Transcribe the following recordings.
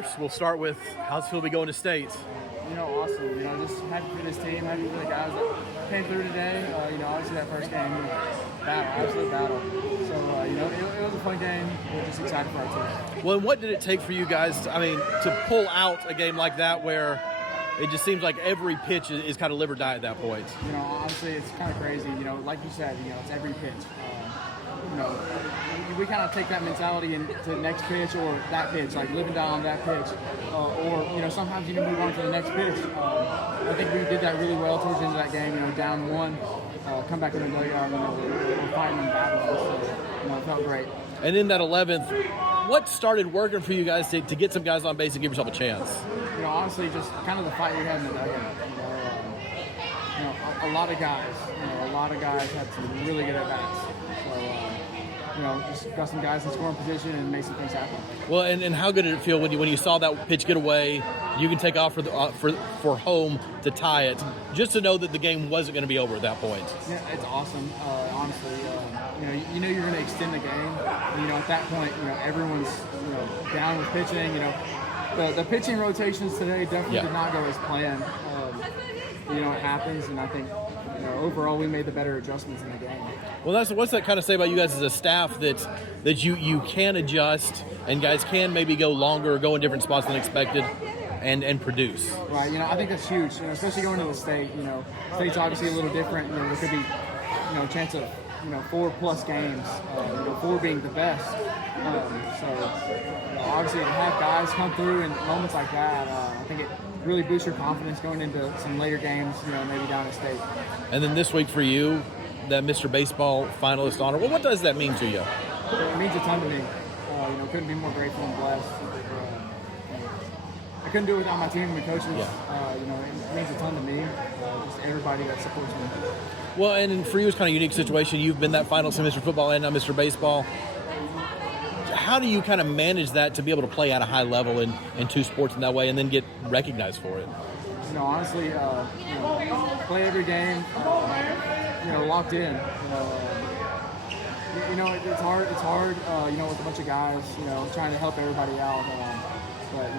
First, we'll start with how's it feel to be going to state? Awesome. Just happy for this team, happy for the guys that came through today. Obviously that first game, battle, absolute battle. So, it was a fun game. We're just excited for our team. Well, and what did it take for you guys, to pull out a game like that where it just seems like every pitch is kind of live or die at that point? Honestly, it's kind of crazy. Like you said, it's every pitch. We kind of take that mentality into the next pitch or that pitch, like living down on that pitch. Or sometimes you move on to the next pitch. I think we did that really well towards the end of that game, down one, come back in the dugout, we're fighting and battling. So, it felt great. And in that 11th, what started working for you guys to get some guys on base and give yourself a chance? Honestly, just kind of the fight you had in the dugout. A lot of guys had some really good at-bats. So, just got some guys in scoring position and made some things happen. Well, and how good did it feel when you saw that pitch get away? You can take off for home to tie it, just to know that the game wasn't going to be over at that point. Yeah, it's awesome. Honestly, you're going to extend the game. And, at that point, everyone's down with pitching. The pitching rotations today definitely did not go as planned. It happens, and I think overall we made the better adjustments in the game. Well, what's that kind of say about you guys as a staff that you can adjust and guys can maybe go longer or go in different spots than expected and produce? Right. I think that's huge. Especially going to the state. State's obviously a little different. There could be a chance of 4+ games. 4 being the best. So obviously to have guys come through in moments like that, I think it really boosts your confidence going into some later games, maybe down at state. And then this week for you, that Mr. Baseball Finalist honor, well, what does that mean to you? It means a ton to me. Couldn't be more grateful and blessed. I couldn't do it without my team and the coaches. It means a ton to me, just everybody that supports me. Well, and for you, it's kind of a unique situation. You've been that finalist in Mr. Football and now Mr. Baseball. How do you kind of manage that to be able to play at a high level in 2 sports in that way and then get recognized for it? Honestly, play every game, locked in. It's hard. It's hard. With a bunch of guys, trying to help everybody out. But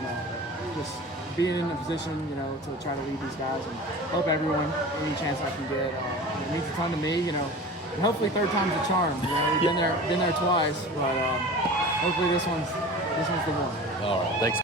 just being in a position, to try to lead these guys and help everyone any chance I can get. It means a ton to me. And hopefully 3rd time's a charm. We've been there twice, but hopefully this one's the one. All right. Thanks.